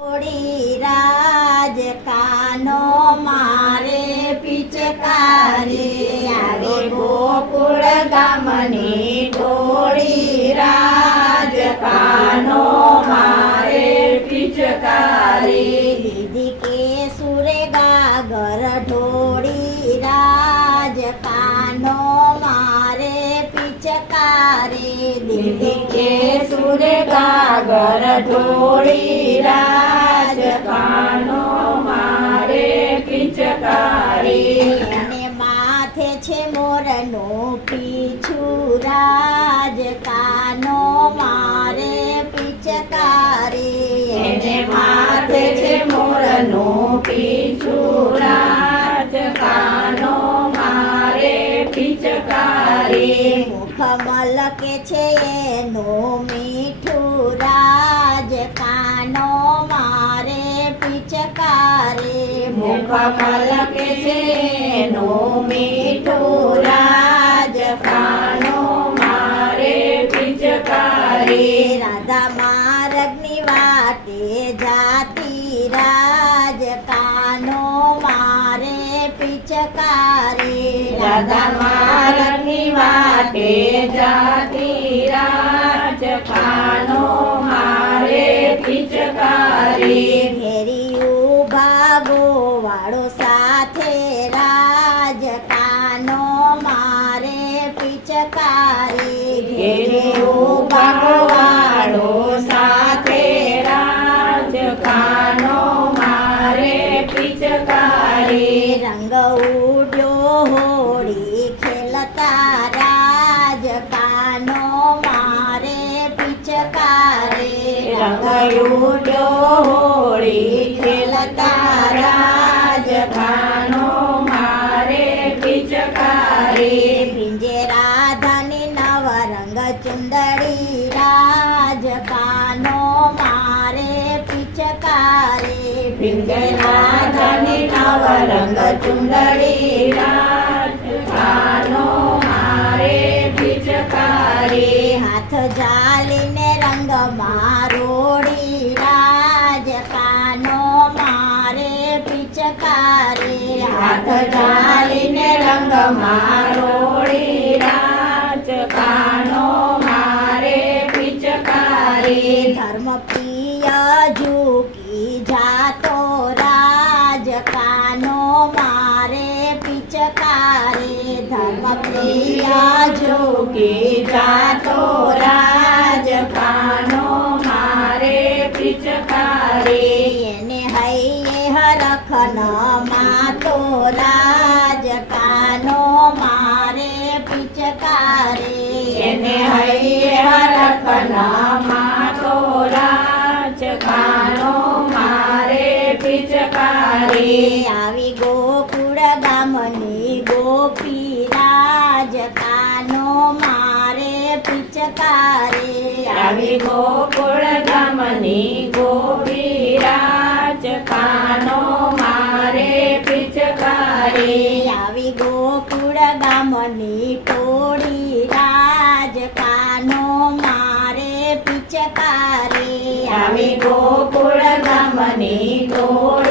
થોડી રાજ કાનો મારે પિચકારી આવે ગોકુળ ગામની થોડી રાજ કાનો મારે પિચકારી દીદી કે સુરે ગાગર ઢોળી રાજ કાનો મારે પિચકારી દીદી કે સુરે ગાગર ઢોળી રાજ કાનો મારે પિચકારી અને માથે છે મોરનું પીછું રાજ કાનો મારે પિચકારી એને માથે છે મોરનું પીછું રાજ કાનો મારે પિચકારી મુખ મલકે છે એનું મીઠું રાજ કાનો મારે પિચકારી મુખ મલકે છે એનું મીઠું રાજ કાનો મારે પિચકારી રાધા માર્ગની વાટે જાતી રાજ કાનો મારે પિચકારી રાધા માર્ગની વાટે જાતી રાજ કાનો મારે પિચકારી ઘેરી ઉભા ગોવાળો સાથે રાજ કાનો મારે પિચકારી ઘેરી ઉભા ગોવાળો સાથે રાજ કાનો મારે પિચકારી રંગ ઉડ્યો હોળી ખેલતા રાજ કાનો મારે પિચકારી રંગ ઉડ્યો હોળી ખેલતા રાજ કાનો મારે પિચકારી ભીંજે રાધાની નવરંગ ચુંદડી રાજ કાનો મારે પિચકારી ભીંજે રાધાની નવરંગ ચુંદડી રાજ કાનો મારે પિચકારી હાથ જાલીને રંગ મારોડી રાજ કાનો મારે પિચકારી હાથ જાલીને રંગ મારોડી રાજ કાનો મારે પિચકારી ધર્મ પ્રિય ઝૂકી જાતો રાજ કાનો મારે પિચકારી ધર્મ પ્રિય ઝૂકી જાતો રાજ કાનો મારે પિચકારી એને હૈયે હરખન માતો રાજ કાનો મારે પિચકારી એને હૈયે હરખન માતો રાજ કાનો મારે પિચકારી આવી ગોકુળ ગામની ગોપી રાજ કાનો મારે પિચકારી આવી ગોકુળ ગામની ગોપી રાજ કાનો મારે પિચકારી આવી ગોકુળ ગામની ટોળી રાજ કાનો મારે પિચકારી આવી ગોકુળ ગામની ટોળી